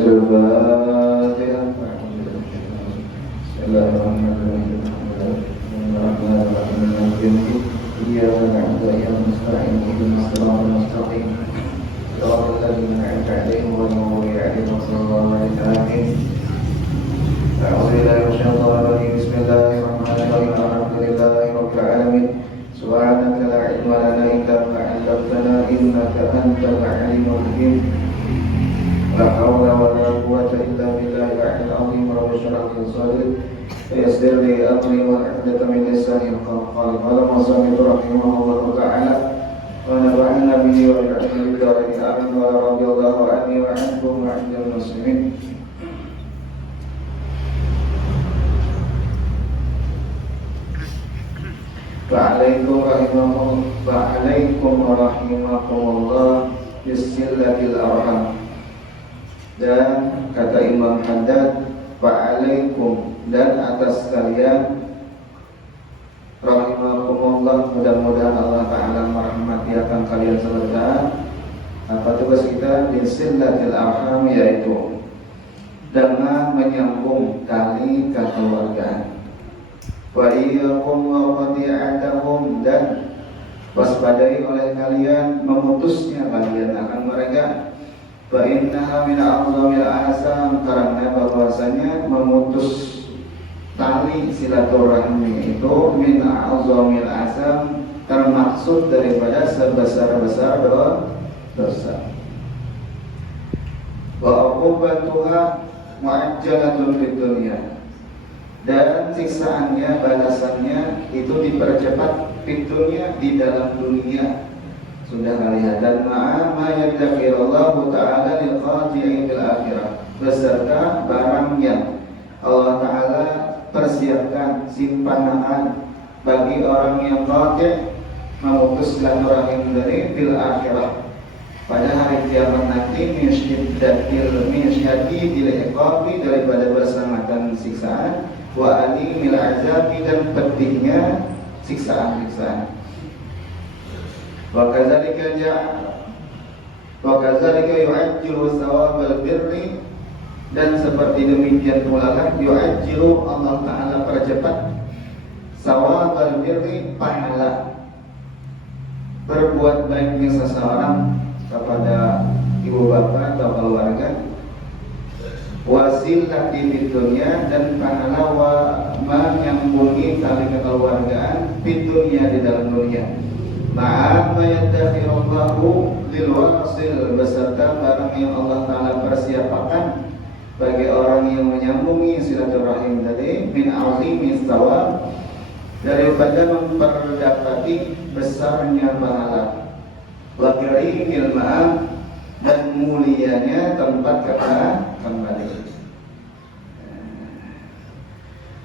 Al-Fatihah. Bismillahirrahmanirrahim. Iyyaka na'budu wa iyyaka nasta'in. Ihdinas siratal mustaqim. Siratal ladzina an'amta 'alaihim ghairil maghdubi 'alaihim waladdallin. A'udzu billahi minasyaitonir rajim. Bismillahirrahmanirrahim. Alhamdulillahi rabbil alamin. Subhanaka la ilma lana illa ma 'allamtana innaka antal 'alimul hakim. La haula wa la quwwata illa billahi al-'aliyyil 'azhim. Rabbi shrah li sadri wa yassir li amri wa hlul 'uqdatam min lisani yafqahu qawli. Qala Muhammad rahimahullahu ta'ala wa nafa'ana bihi wa bi'ilmihi bidarin amin wa radhiyallahu anni wa ankum wa 'anil muslimin. Wa'alaikum rahimakumullah bisillatil arham. Dan kata Imam Haddad, wa'alaikum, dan atas kalian, rahimakumullah, mudah-mudahan Allah Ta'ala merahmati akan kalian serta. Apa tugas kita? Bisillatil arham, yaitu dengan menyambung tali kekeluargaan. Wa iyyakum wa qati'atahum, dan waspadai oleh kalian memutusnya kalian akan mereka. Fa innaha min a'zamil asam, karena bahwasanya memutus tali silaturahmi itu min a'zamil asam, termaksud daripada sebesar-besar dosa. Wa uqubatuha mu'ajjalatun fid dunya, dan siksaannya, balasannya itu dipercepat fitunya, di dalam dunia. Sudah lihat. Dan ma'ama yadakirallahu ta'ala lil khati'in fil akhirah, beserta barang yang Allah Ta'ala persiapkan simpanan bagi orang yang khati', memutus silaturahim dari fil akhirah, pada hari kiamat nanti, min syadidil iqabi, daripada bersamatan siksaan, wa alimil azabi, dan pedihnya siksaan-siksaan. Wa kadzalika yu'ajjilu thawabal birri, dan seperti demikian pula lah yu'ajjilu, Allah Ta'ala percepat thawabal birri, pahala berbuat baiknya seseorang kepada ibu bapa atau keluarga, wasilah di dunia, dan pahala wa menyambungi tali kekeluargaan di dunia, di dalam dunia. Ma'am yaddakirallahu lil wasil, beserta barang yang Allah Ta'ala persiapkan bagi orang yang menyambungi silaturahim tadi, min azimi thawab, daripada memperdapati besarnya pahala, wa karimil ma'am, dan mulianya tempat kembali.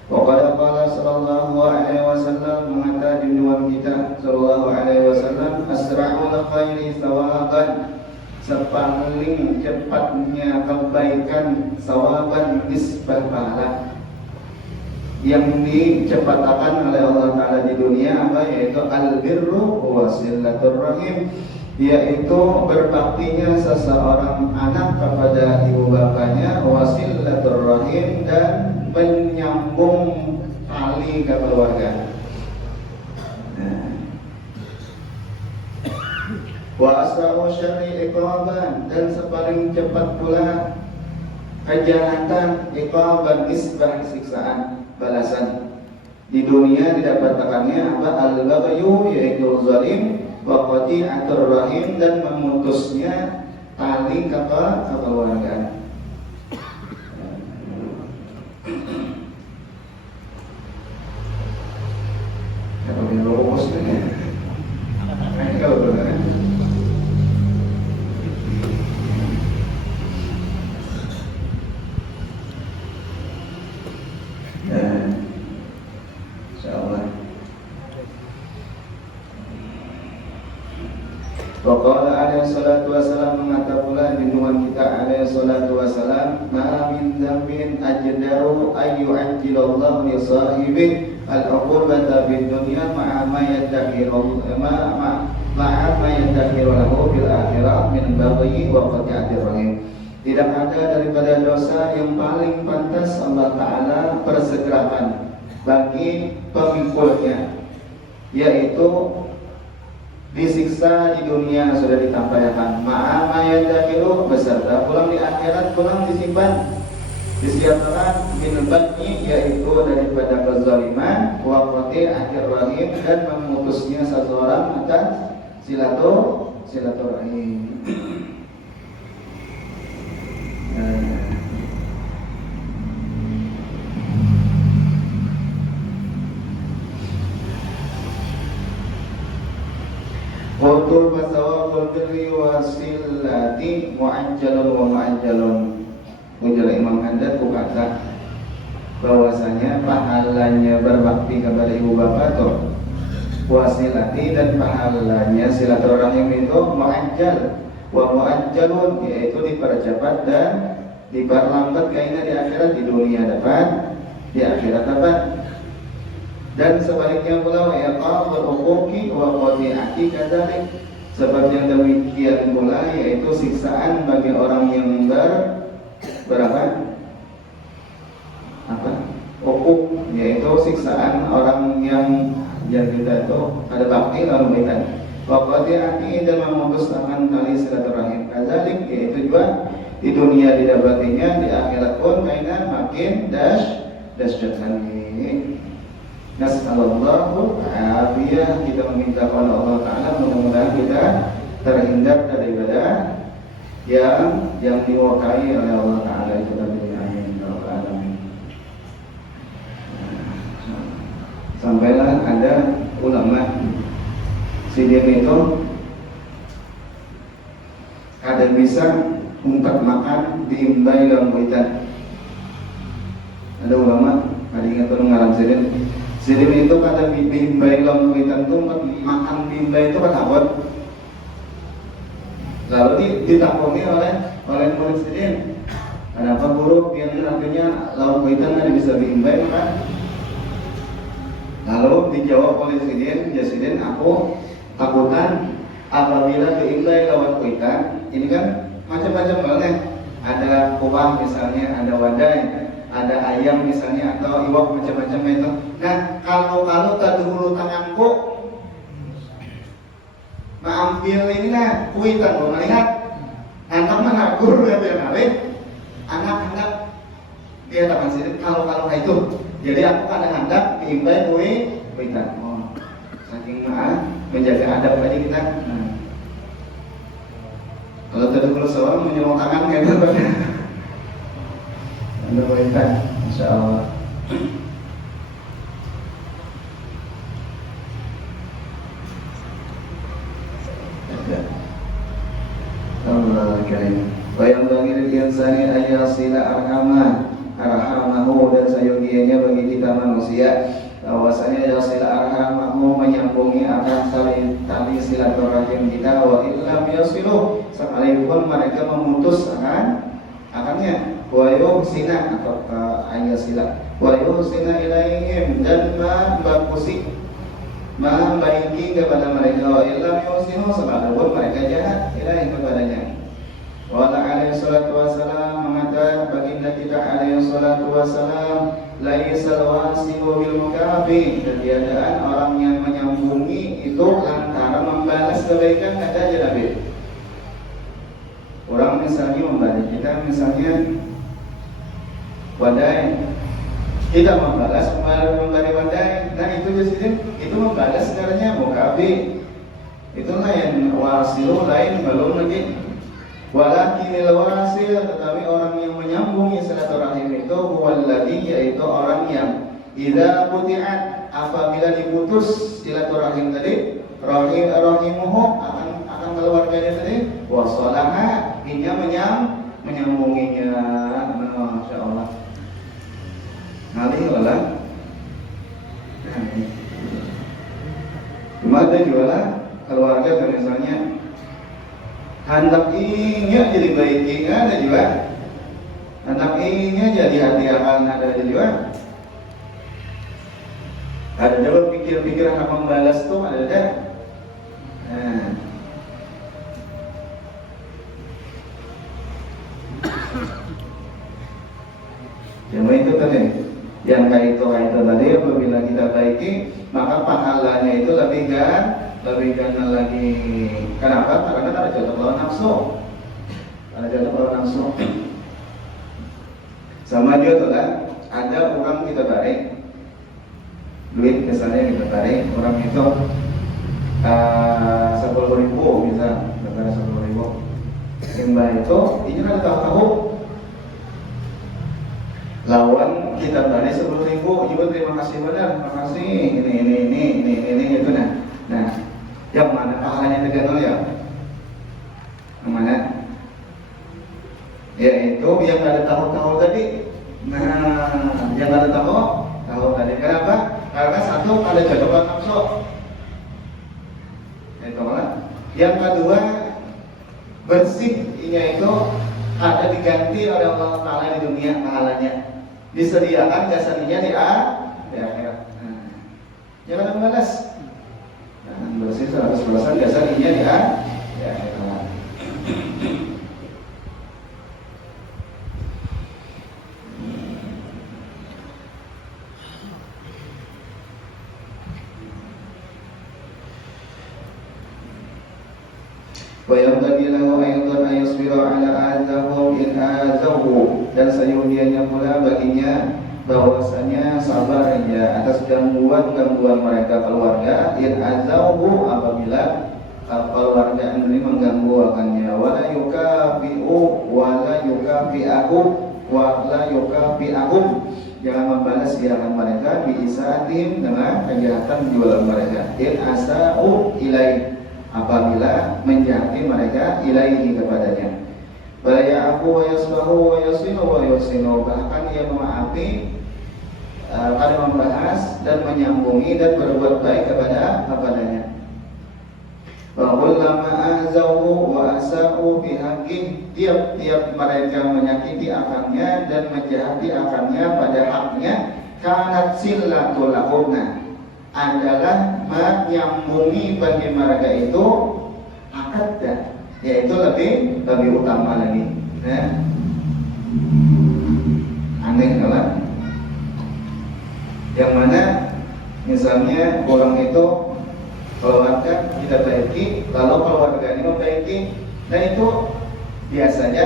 Waqala qala sallallahu alaihi wasallam, mengata junjungan kita sallallahu alaihi wasallam, asra'ul khairi thawaban, sepaling cepatnya kebaikan, thawaban nisbah pahala, yang dicepatakan oleh Allah Ta'ala di dunia apa? Yaitu albirru wa silaturrahim, yaitu berbaktinya seseorang anak kepada ibu bapanya, wasilaturrahim, dan menyambung tali kekeluargaan. Wa asra'u syarri iqaban, dan sepaling cepat pula kejahatan, iqaban nisbah siksaan, balasan. Di dunia didapatkannya apa? Al-baghyu, yaitu zalim, wa qati'atur rahim, dan memutusnya tali kekeluargaan. Apa yang lurus ini? Ini kalau benar. Insyaallah. Waqala alaihi salatu wassalam, mengata pula junjungan kita alaihi salatu wassalam, ma min dzambin ajdaru ayyu ajjilallahu li sahibi al-uqubata fid dunya ma'a ma yadakhiru lahu fil akhirah min baghi wa qati'atir rahim. Tidak ada daripada dosa yang paling pantas Allah Ta'ala persegerakan bagi pemikulnya, yaitu disiksa di dunia sudah ditampilkan, ma'amayadakilu beserta pulang di akhirat, pulang disimpan disiapkan min bani, yaitu daripada kezaliman wa qati' akhir rahim, dan memutusnya seseorang atas silaturahim. Qultul fasawaqul birri wasilati mu'ajjalun wa mu'ajjalun. Ujar Imam Haddad berkata bahwasanya pahalanya berbakti kepada ibu bapak itu wasilati, dan pahalanya silaturahim itu mu'ajjal wa mu'ajjalun, yaitu dipercepat dan diperlambat karena di akhirat, di dunia dapat, di akhirat dapat. Dan sebaliknya pula wa iqamul uquqi wa qati'ati kadzalik, sebab yang demikian pula yaitu siksaan bagi orang yang uquq, yaitu siksaan orang yang kita itu ada bakti lalu baikan. Wa qati'ati, dan memutuskan tali silaturahim kadzalik, yaitu juga di dunia didapatinya, di akhirat pun karena makin dahsyat ini. Nasallallahu afiyah, kita meminta kepada Allah Ta'ala mudah-mudahan kita terhindar daripada yang diwakai oleh Allah Ta'ala itu tadi. Amin ya rabbal alamin. Sampailah ada ulama Sidim itu ada bisa untuk makan diimbai dalam kuitan. Ada ulama ada ingat tuh ngaran Sidim itu kata diimbai dalam kuitan itu makan diimbai itu kan awet. Lalu ditakoni oleh murid Sidim, kenapa guru yang artinya lawan kuitan ada bisa diimbai kan? Lalu dijawab oleh Sidin, aku takutan apabila diimbai lawan kuitan, ini kan macam-macam banget. Ada kubah misalnya, ada wadai, ada ayam misalnya, atau iwak macam-macam itu. Nah, kalau tadi dulu tanganku mengambil ini lah kuitan, mau melihat anak mana guru ya biar anak dia tak masih kalau itu. Jadi aku kadang-kadang diimbai kuitan. Oh, saking menjaga adab tadi kita. Nah, kalau tadi dulu seorang menyerong tangan kayak gitu, ada kuitan, insya Allah. Allah karim. Wa yang bagi insani ayasila arhamahu, dan sayogianya bagi kita manusia bahwasanya yasila arhamahu menyambungi akan tali silaturahim kita, wa illam yasilu, sekalipun mereka memutus akannya, wa yuhsina atau ayasila wa yuhsina ilaihim, dan membaiki kepada mereka, wa illam yusinu, sekalipun mereka jahat ilaih kepadanya. Wa alaihi salatu wassalam mengatakan baginda kita alaihi salatu wassalam, laisal wasilu bil mukafi, ketiadaan orang yang menyambungi itu lantaran membalas kebaikan, kata aja Nabi. Orang misalnya membalas kita, misalnya wadai, kita membalas memberi wadai, nah itu jadi itu membalas sebenarnya mukafi. Itulah yang wasilu, lain belum lagi. Walakinil wasil, tetapi orang yang menyambungi silaturahim itu huwallazi, yaitu orang yang idza quti'at, apabila diputus silaturahim tadi, rahimuhu akan keluarganya tadi, wasalaha, dia menyambunginya. Masya Allah. Nanti wala. Cuma ada juga keluarga misalnya hendak inginnya jadi baik, ada juga hendak inginnya jadi hati akan, ada juga pikir-pikir akan membalas tuh ada. Nah, Cuma itu tadi, yang kayak itu tadi apabila kita baiki, maka pahalanya itu lebih ganda lagi. Kenapa? Karena ada contoh lawan nafsu. Ada contoh lawan nafsu. Sama juga tuh kan, ada orang kita tarik duit misalnya kita tarik orang itu 10.000 misal, negara 10.000. Imbah itu, ini kan tahu lawan kita tarik 10.000, juga terima kasih benar, terima kasih ini itu nah, yang mana pahalanya tergantung ya? Yang mana? Yaitu yang ada tahu tadi. Nah, yang ada tahu tadi. Kenapa? Karena satu ada jodoh nafsu. Itu kan. Yang kedua bersihnya itu ada diganti oleh Allah Taala di dunia pahalanya. Disediakan jasanya di akhirat. Jangan membalas. Nah, bersih 100% jasanya di akhirat. وَيَنْبَغِي لَهُ أَيْضًا أَنْ يَصْبِرَ عَلَى آذَاهُمْ إِنْ آذَوْهُ, dan sayuriannya pula baginya bahwasanya sabar ya atas gangguan mereka keluarga, in azauhu, apabila keluarga ini mengganggu akannya, wala yukafi'ahum, jangan membalas kejahatan mereka biisa'atihim, dengan kejahatan jualan mereka, in asa'u ilaih, apabila menjahati mereka ilaihi kepadanya. Bala ya'fu wa yasfahu wa yusinu, bahkan ia memaafi, pada membahas dan menyambungi dan berbuat baik kepadanya. Wa kullama ahzahu wa asa'u bihaqqih, tiap-tiap mereka menyakiti akannya dan menjahati akannya pada haknya, kanat sillatul lahunna, adalah menyambungi bagi mereka itu akad, yaitu lebih utama lagi. Aneh kan? Yang mana misalnya orang itu keluarga kita baiki, lalu keluarga ini membaiki, dan itu biasanya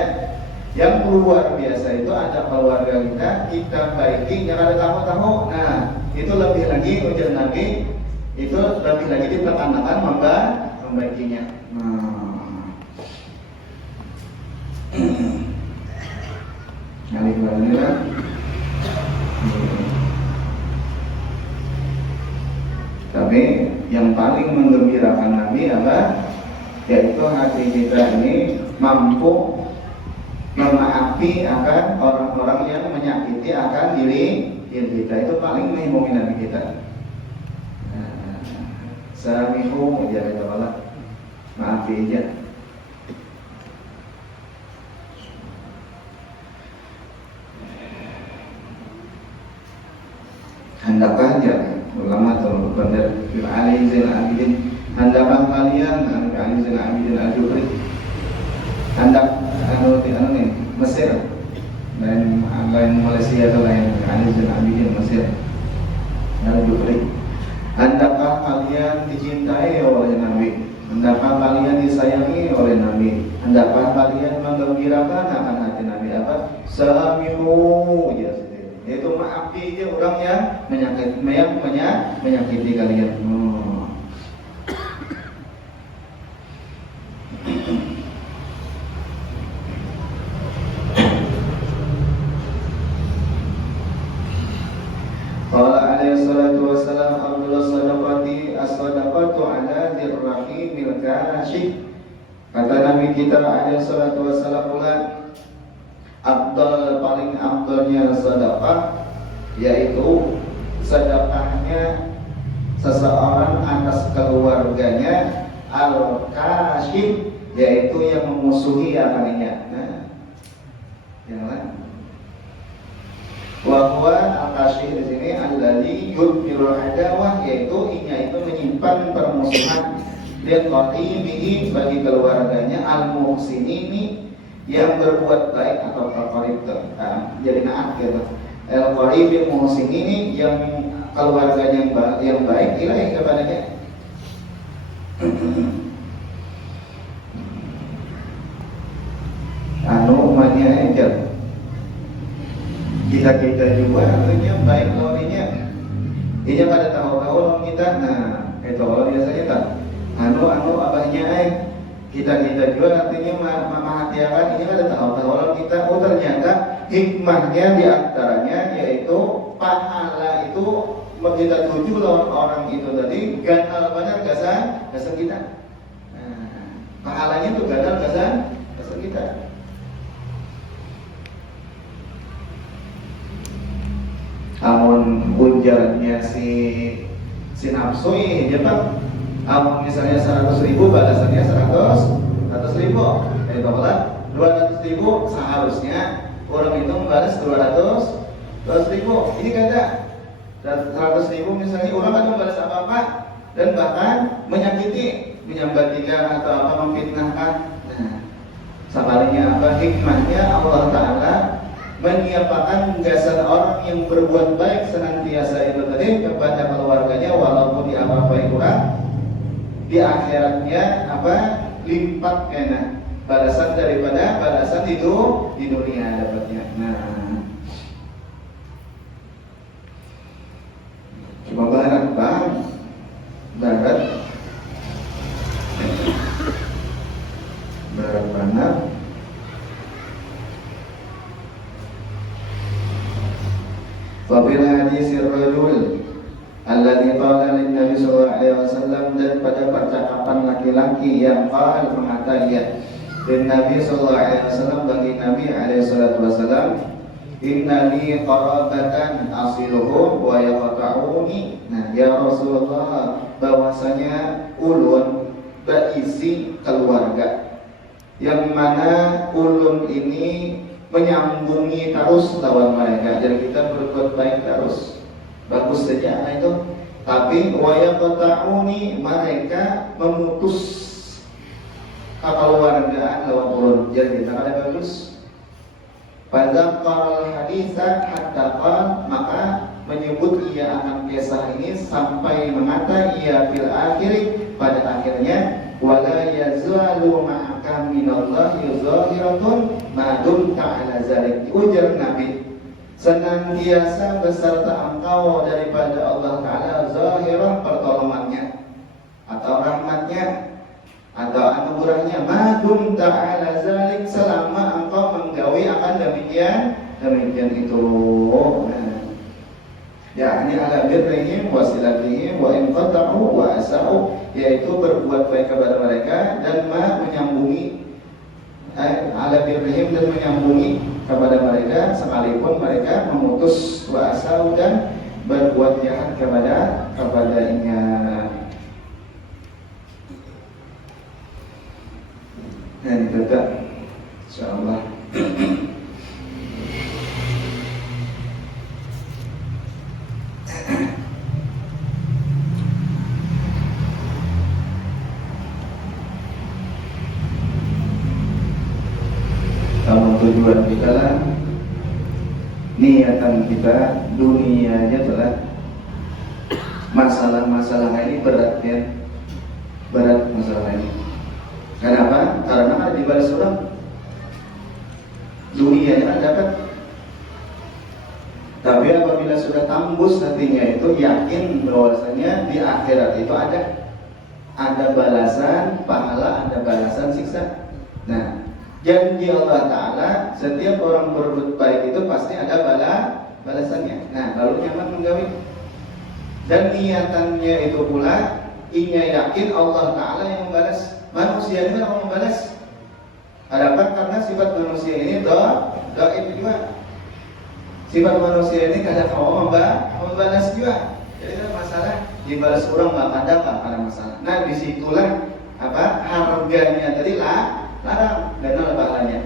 yang luar biasa itu ada keluarga kita baiki, yang ada tamu-tamu. Nah, itu lebih lagi ujian Nabi, itu lebih lagi ditekankan membaikinya. Kali ini kan. Tapi yang paling menggembirakan Nabi apa? Yaitu hati kita ini mampu memaafi akan orang-orang yang menyakiti akan diri kita, itu paling menghibungi Nabi kita. Samihu jangan malah maafi aja. Hendaklah ya ulama atau bandar Ali Zainal Abidin, hendaklah kalian Ali Zainal Abidin Al-Jubri, hendak nih Mesir dan lain Malaysia atau lain Ali Zainal Abidin Mesir Al-Jubri, hendaklah kalian dicintai oleh Nabi, hendaklah kalian disayangi oleh Nabi, hendaklah kalian menggembirakan akan hati Nabi. Apa? Samihu ya, yaitu maafi dia orang yang menyakiti kalian. Qala alaihi salatu wassalam, afdhalus sadaqati as-sadaqatu ala dzirrahimil kashif. Kata Nabi kita alaihi salatu wassalam pula, afdal, paling afdalnya sedekah yaitu sedekahnya seseorang atas keluarganya, al-kashif, yaitu yang memusuhi akannya. Nah, yang lain. Wa huwa al-kashif di sini alladzi yudhirul adawah, yaitu inya itu menyimpan permusuhan, dan qatibihi, bagi keluarganya, al-muhsinini, yang berbuat baik atau al-qarib jadi naat gitu. Al-qarib yang muhsin ini yang keluarganya yang baik ilahi kepadanya. Anu umanya aja kita juga artinya baik lawannya ini pada tahu kita. Nah itu kalau biasanya tak anu abahnya kita juga artinya memahatiakan ini pada tahu kita. Oh ternyata hikmahnya diantaranya yaitu pahala itu kita tuju lawan orang itu tadi ganal benar gasan kita. Nah, pahalanya itu ganal gasan kita. Amun ujarnya si nafsu ini dia Pak, amun misalnya 100.000 balasannya 100.000, itu kalau 200.000 seharusnya orang itu membalas 200.000. Ini kata 100.000 misalnya orang kan membalas apa-apa dan bahkan menyakiti, menyambatikan atau apa memfitnahkan. Nah, sebaliknya apa hikmahnya Allah Ta'ala menyiapkan gasan orang yang berbuat baik senantiasa itu tadi kepada keluarganya walaupun di apa-apai kurang di akhiratnya apa lipat kena balasan daripada balasan itu di dunia dapatnya. Nah, cuma barat banget. Wabil hadis ar-rajul alladzi qala lin-nabi sallallahu alaihi wasallam, dan pada percakapan laki-laki yang qala berkata ya dan Nabi sallallahu alaihi wasallam bagi Nabi alaihi salatu wasallam, innani qarabatan asiluhum wa yaqta'uni. Nah ya Rasulullah, bahwasanya ulun berisi keluarga yang mana ulun ini menyambungi terus lawan mereka, jadi kita berbuat baik terus bagus saja itu, tapi wayaqta'uni mereka memutus kekeluargaan lawan ulun, jadi kita kada bagus. Pada qaral haditha hatta qal, maka menyebut ia akan kisah ini sampai mengata ia fil akhir pada akhirnya wala yazalu ma'aka minallahi zahiratun ma dumta ala zalik. Ujar Nabi, senantiasa beserta engkau daripada Allah Ta'ala zahirah pertolongannya atau rahmatnya atau anugerahnya ma dumta ala zalik, selama engkau menggawi akan demikian itu. Yakni ala birrihim wa silatihim wa inqata'u wa asa'u, yaitu berbuat baik kepada mereka dan menyambungi ala birrihim, dan menyambungi kepada mereka sekalipun mereka memutus wa asa'u dan berbuat jahat kepadanya. Dan itu tak insyaallah. Tujuan kita lah, niatan kita dunianya adalah masalah-masalah ini berat ya, berat masalah ini. Kenapa? Karena ada dibalas orang, dunianya dapat. Tapi apabila sudah tembus hatinya itu yakin bahwasanya di akhirat itu ada balasan pahala, ada balasan siksa. Nah, janji Allah Ta'ala setiap orang berbuat baik itu pasti ada balasannya. Nah, lalu nyaman menggawi. Dan niatannya itu pula inya yakin Allah Ta'ala yang membalas. Manusia ini kan membalas. Adapun karena sifat manusia ini dhaif juga. Sifat manusia ini kadang membalas juga. Jadi ada masalah dibalas orang nggak ada masalah. Nah, disitulah harganya tadi lah larang dan nol pahalanya.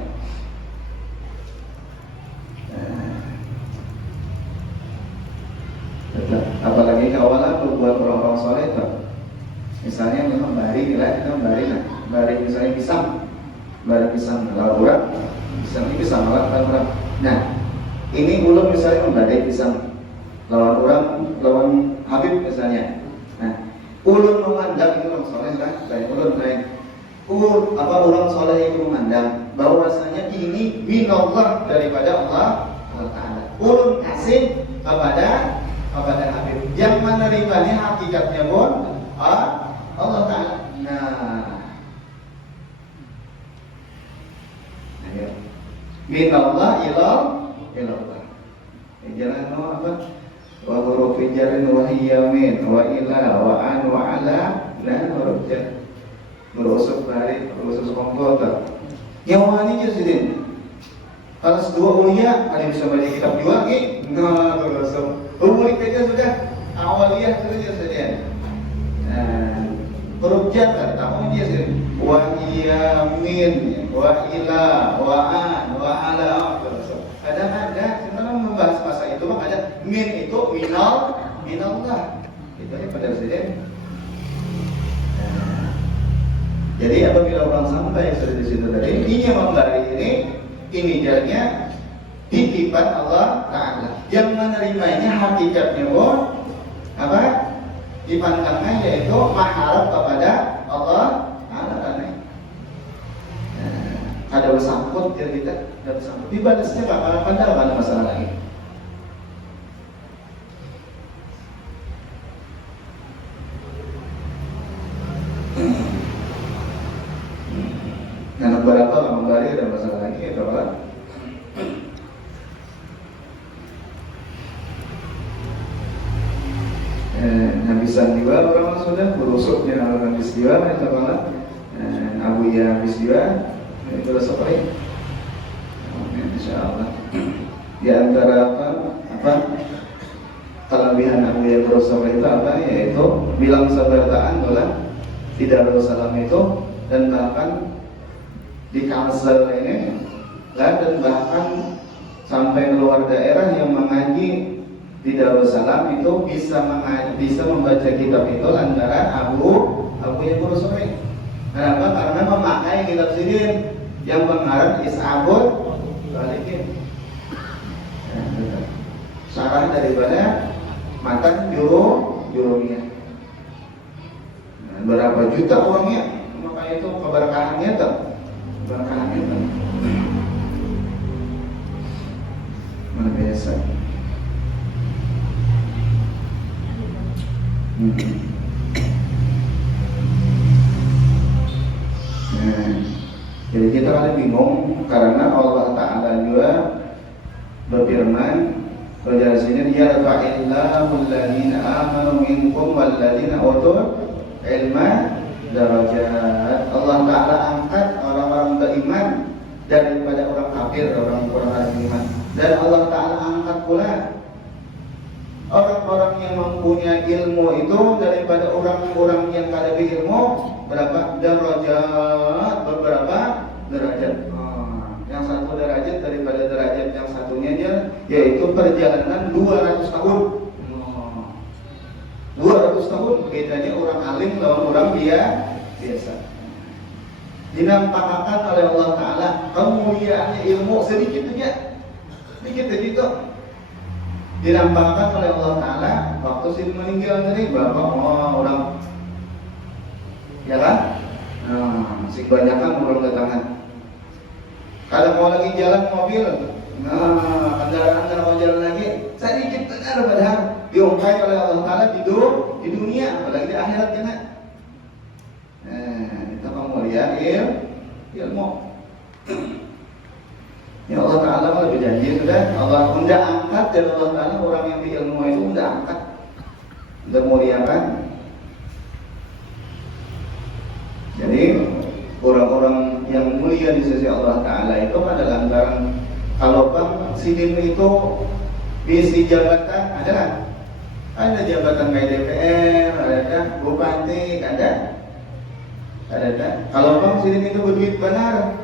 Apalagi kawalan berbuat orang-orang soleh itu, misalnya memang bari misalnya pisang lalu kurang bisa melawan orang. Nah, ini ulun misalnya membadai pisang lawan Habib misalnya. Nah, ulun memandang itu orang soleh kan, kayak ulun kayak orang soleh itu memandang bahwasanya ini minallah daripada Allah Taala. Ulun kasih kepada Habib yang menerimanya hakikatnya pun Allah Taala. Minallah ilallah. Jangan apa? Wa hurufin jarin wa hiyamin wa ila wa an wa ala la huruf jar. Berusuk bari, berusuk komputer. Yang wani jadi. Alas dua ulia, ada bisa baca kitab juga ki. Nah, berusuk. Umur kita sudah awaliyah saja. Huruf jar kan tahu dia sih. Wa hiyamin wa ila wa an wa ala. Ada kita membahas masa itu maka ada min itu minallah itu aja pada presiden. Jadi apabila orang sampai sudah di situ tadi ini membari ini jarnya titipan Allah Taala yang menerimanya hakikatnya pun apa dipandangnya yaitu mengharap kepada Allah Taala kan. Ada bersangkut ya kita ada bersangkut dibalasnya pada masalah lagi. Nah, berapa membari ada masalah lagi atau apa? Habisan juga orang sudah berusuknya habis juga atau apa? Abu ya habis juga. Itu selesai. Insyaallah. Di antara apa kelebihan Abu yang bersabar itu apa? Yaitu bilang sabartaan adalah tidak Rasulullah itu dan bahkan di Kalsel ini dan bahkan sampai luar daerah yang mengaji di Darussalam itu bisa membaca kitab itu lantaran Abu yang bersabar. Kenapa? Karena memakai kitab sidin yang mengarang Is'abul Balikin. Sarah daripada matan jurumnya. Berapa juta uangnya? Maka itu keberkahannya tuh. Keberkahannya tuh. Mana biasa. Jadi kita kan bingung karena Allah Ta'ala juga berfirman pada sini dia yarfa'illahu alladziina aamanu minkum walladzina utul ilma darajat. Allah Ta'ala angkat orang-orang beriman daripada orang kafir, orang-orang beriman. Dan Allah Ta'ala angkat pula orang-orang yang mempunyai ilmu itu daripada orang-orang yang tidak ada ilmu. Berapa derajat? Beberapa derajat. Yang satu derajat daripada derajat yang satunya aja, yaitu perjalanan 200 tahun. 200 tahun bedanya orang alim lawan orang biasa. Dinampakkan oleh Allah Ta'ala kemuliaannya ilmu sedikit aja itu. Dinampakkan oleh Allah Ta'ala waktu si meninggal tadi bapak orang ya kan? Si kebanyakan orang datangan. Kalau mau lagi jalan mobil, kendaraan mau jalan lagi, sedikit benar padahal diungkai oleh Allah Ta'ala di dunia, apalagi di akhirat kan? Kita mau lihat ilmu. Ya Allah Ta'ala lebih janji sudah Allah sudah angkat dan Allah Ta'ala orang yang berilmu itu sudah angkat, sudah muliakan. Jadi orang-orang yang mulia di sisi Allah Ta'ala itu pada lantaran kalau bang sidin itu isi jabatan ada jabatan kayak DPR, ada bupati, ada. Kalau bang sidin itu berduit benar,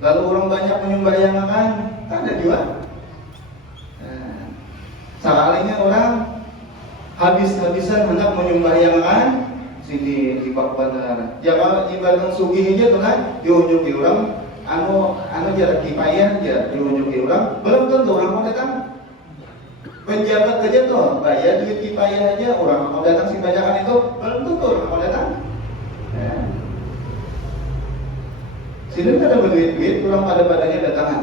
lalu orang banyak menyumbangkan, ada juga. Sekalinya orang habis-habisan hendak menyumbangkan sini di bak bandar. Jangan ibaratkan sugih aja tuh kan, diunjuk orang anu jarak kipayah ya diunjuki orang, belum tentu orang mau datang. Penjabat kerja tuh bayar duit kipayah aja, orang mau datang si bajakan itu belum tentu orang mau datang. Ya. Sini ada berduit-duit, orang pada-padanya datangan.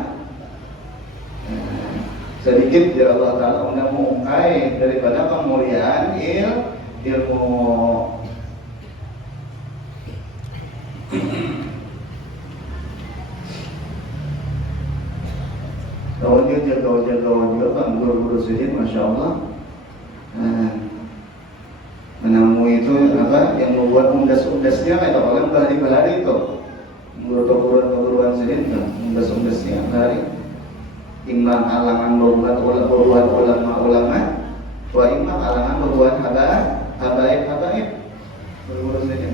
Sedikit ya Allah Ta'ala undang mengungkai daripada kemuliaan ilmu. Kau kan guru-guru sujud, Masya Allah. Menemui itu apa yang membuat umdas-umdasnya atau orang berhari-hari itu guru-guruan sujud kan umdas-umdasnya hari imam alangan beruan ulama wa imam alangan beruan habaib guru-guru sujud.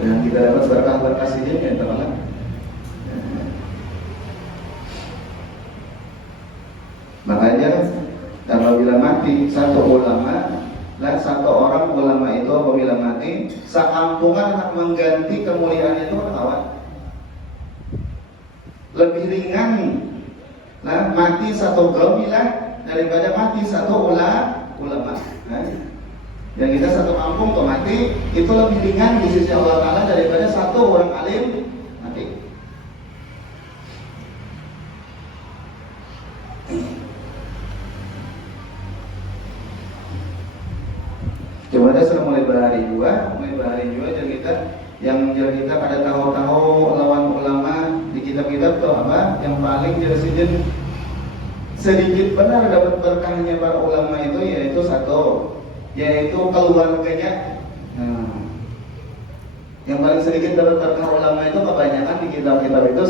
Dan kita dapat berkah-berkah sujud ya teman-teman. Makanya apabila mati satu ulama, satu orang ulama itu apabila mati, sekampungan akan mengganti kemuliaan itu kawan. Lebih ringan mati satu gaumilah daripada mati satu ulama. Dan kita satu kampung tuh mati itu lebih ringan di sisi Allah Ta'ala daripada satu orang alim mati. Coba dah sudah mulai berhari juga jadi kita yang jadi kita pada tahu-tahu lawan ulama di kitab-kitab tuh apa yang paling jadi sedikit benar dapat berkahnya para ulama itu yaitu keluarganya. Yang paling sedikit dapat berkah ulama itu kebanyakan di kitab-kitab itu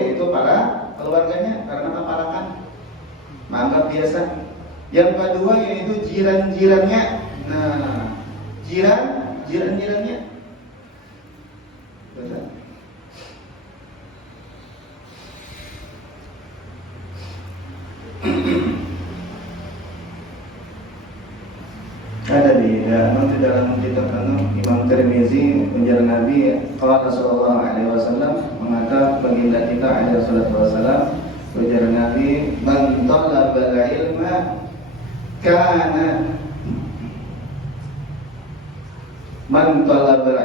yaitu para keluarganya karena keparakan maaf biasa. Yang kedua yaitu jiran-jirannya. Jiran-jirannya. Betul. Ada di dalam kitab Imam Tirmizi penjara Nabi qala sallallahu alaihi wasallam mengatakan baginda kita alaihi salatu wasallam penjara Nabi man talaba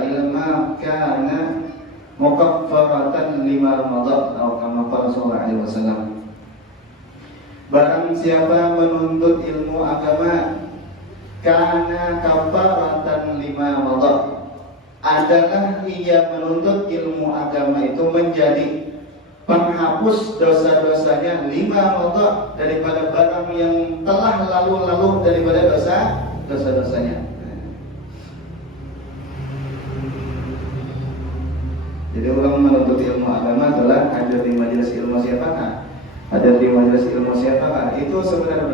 ilma kana mukaffaratan lima ramadan atau kama qala sallallahu alaihi wasallam. Barang siapa menuntut ilmu agama kana kafaratan lima ramadan, adalah ia menuntut ilmu agama itu menjadi penghapus dosa-dosanya 5 ramadan daripada barang yang telah lalu daripada dosa-dosanya. Jadi orang menuntut ilmu agama adalah hadir di majelis ilmu siapakah? Hadir di majelis ilmu siapakah? Itu sebenarnya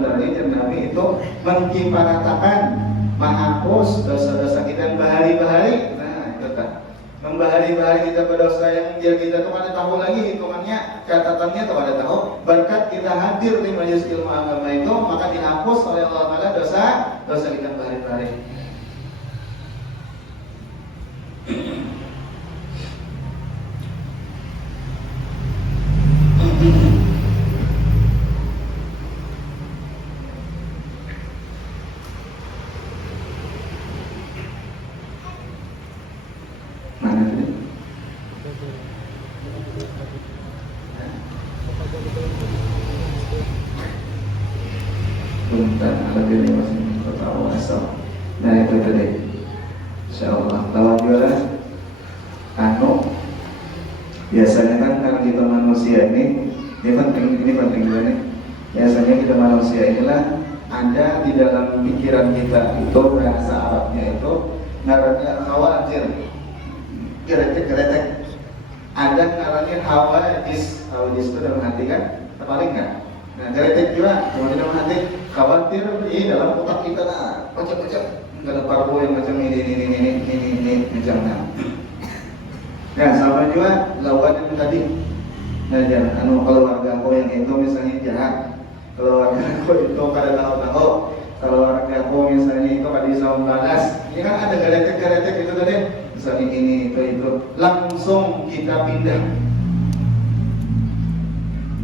Nabi itu mengkiparatakan menghapus dosa-dosa kita yang bahari-bahari. Nah, itu kan. Membahari-bahari kita berdosa yang kita tuh ada tahu lagi hitungannya, catatannya tuh ada tahu. Berkat kita hadir di majelis ilmu agama itu, maka dihapus oleh Allah Taala dosa kita bahari-bahari. Nah itu tadi insyaallah lawan juara biasanya kan karena kita manusia ini penting juga nih. Biasanya kita manusia inilah ada di dalam pikiran kita itu bahasa Arabnya itu ngarannya khawatir geretek ada ngarannya hawadis itu dalam hati kan terpaling kan. Nah geretek juga cuma dalam hati khawatir di dalam otak kita macam-macam nggak ada parbo yang macam ini macam nah sama juga lawan yang tadi. Nah jangan keluarga aku yang itu misalnya jahat, keluarga aku itu kada tahu, keluarga aku misalnya itu kada bisa membalas. Ini kan ada geretek pindah.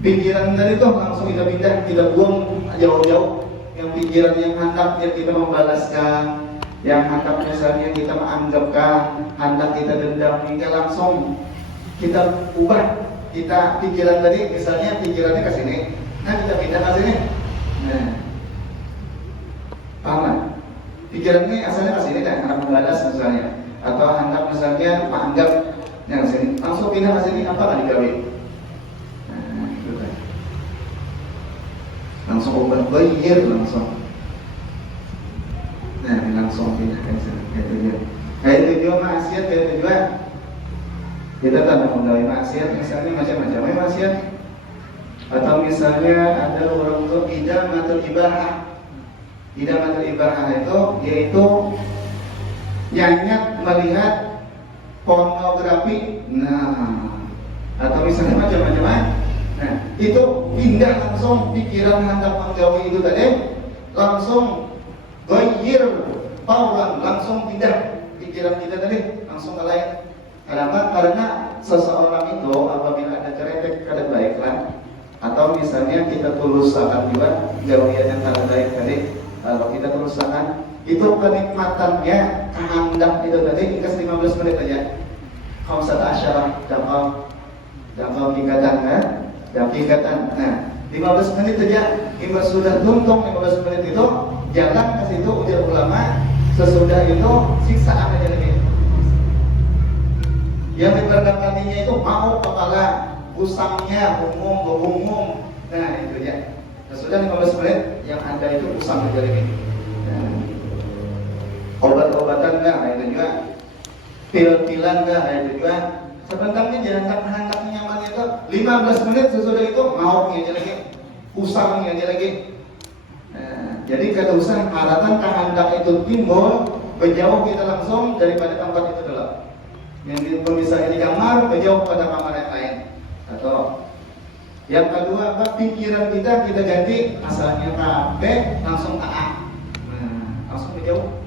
Pikiran dari itu langsung kita pindah, kita buang jauh-jauh. Yang pikiran yang hendak kita membalaskan, yang hendak misalnya kita menganggapkan, hendak kita dendam, hingga langsung kita ubah. Kita pikiran tadi misalnya pikirannya ke sini, nah kita pindah ke sini. Nah, paham kan? Pikirannya asalnya ke sini kan, hendak membalas misalnya, atau hendak misalnya menganggap yang sini, langsung pindah ke sini, apa kan dikawin? Nah, itu kan. Langsung ubah bayar langsung. Nah, langsung pindah ke sini, itu dia. Kayak itu juga maksiat, kayak itu juga. Kita tak mengundang maksiat, misalnya macam-macam maksiat, atau misalnya ada orang itu idamatul ibahah. Idamatul ibahah itu yaitu nyanyian melihat pornografi. Nah, atau misalnya macam-macam. Nah, itu pindah langsung pikiran hendak menjauhi itu tadi, langsung goyir fauran, langsung pindah pikiran kita tadi langsung ke lain. Kenapa? Karena seseorang itu apabila ada keretek kada baiklah, atau misalnya kita tulusakan juga jauhian yang kada baik tadi, kalau kita tulusakan itu kenikmatannya kehendak itu tadi ingkas 15 menit aja. Khamsat asyarah dakal tingkatan kan? Dakikatan. Nah, 15 menit aja. Imbas sudah tuntung 15 menit itu jalan ke situ ujar ulama, sesudah itu siksaan aja lagi. Yang diperdekannya itu mau kepala, usangnya umum. Nah itu ya. Sudah 15 menit yang ada itu usang aja lagi. Nah, obat-obatan enggak, itu juga. Pil-pilan enggak, itu juga. Sebenarnya jangan hendak nyaman itu 15 menit sesudah itu mau aja lagi. Usangnya aja lagi. Nah, jadi kada usah harapan kehendak itu timbul, berjauh kita langsung daripada tempat itu dulu. Yang misalnya di kamar, berjauh pada kamar yang lain. Atau yang kedua apa? Pikiran kita ganti asalnya ke B langsung ke A. Nah, langsung berjauh.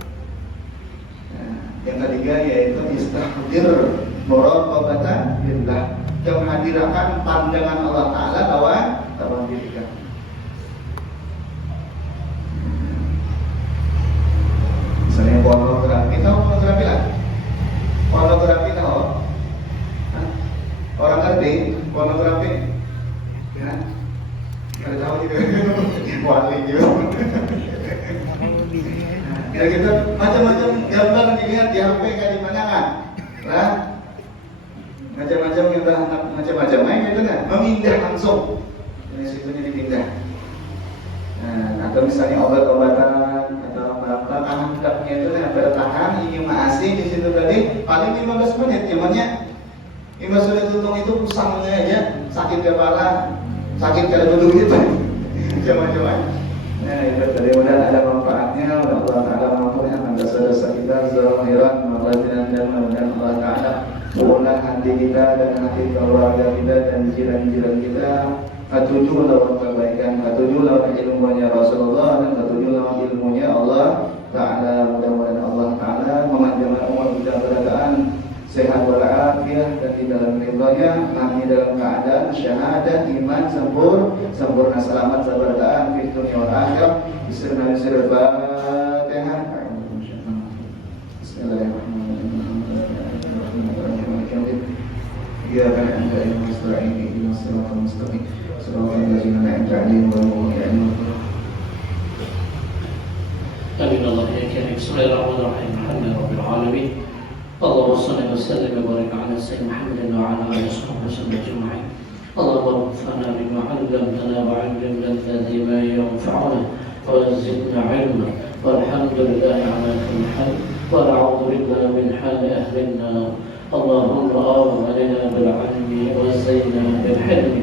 Nah, yang ketiga yaitu istahdir muraqabatan billah, yang menghadirkan pandangan Allah Taala lawan diri kita. Misalnya pornografi, tahu pornografi lah? Pornografi tahu? Orang ngerti pornografi? Ya, nggak tahu juga. Wali juga. Ya kita macam-macam gambar dilihat di HP kayak di mana kan? Lah, macam-macam kita macam-macam main gitu kan? Memindah langsung. Dari situnya dipindah. Nah, atau misalnya obat-obatan atau apa kehendaknya itu yang bertahan ingin masih di situ tadi paling 15 menit namanya. Imbas sudah tutung itu pusangnya aja, sakit kepala, sakit kada duduk gitu, macam-macam. Nah itu tadi mudah ada manfaatnya. Allah Taala mengampuni dosa-dosa kita zahiran maupun batinan, dan mudah Allah Taala mengolah hati kita dan hati keluarga kita dan jiran-jiran kita. Ketujuh lawan kebaikan, ketujuh lawan ilmunya Rasulullah, dan ketujuh lawan ilmunya Allah Taala. Mudah-mudahan Allah Taala memanjangkan umur kita keadaan sehat walafiat dan di dalam ridhonya, kami dalam keadaan syahadat, iman sempurna, selamat, sabardaan di dunia wal akhirah. Bismillahirrahmanirrahim. Bismillahirrahmanirrahim. Iyyaka na'budu wa iyyaka nasta'in. Ihdinas siratal mustaqim. Shiratal ladzina an'amta 'alaihim ghairil maghdubi 'alaihim. آمين الله يا كريم. بسم الله الرحمن الرحيم. الحمد لله رب العالمين. اللهم صل وسلم وبارك على سيدنا محمد وعلى اله وصحبه وسلم اجمعين. اللهم انفعنا بما علمتنا وعلمنا الذي ما ينفعنا وزدنا علما، والحمد لله على كل حال، ونعوذ بالله من حال اهل النار. اللهم آمنا بالعلم وزينا بالحلم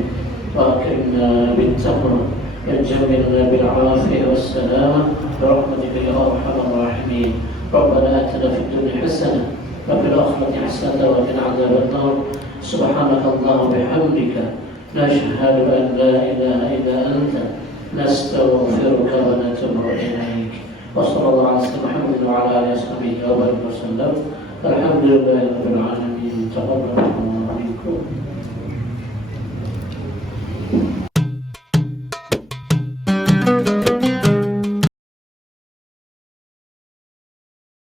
واكرمنا بالتقوى وجملنا بالعافيه والسلامه برحمتك يا ارحم الراحمين. ربنا اتنا في الدنيا حسنه وفي الآخرة حسنة وقنا عذاب النار. سبحانك اللهم وبحمدك نشهد أن لا إله إلا أنت نستغفرك ونتوب إليك. وصلى الله على سيدنا محمد وعلى آله وصحبه وسلم. الحمد لله رب العالمين. تقبل الله منكم. المحروم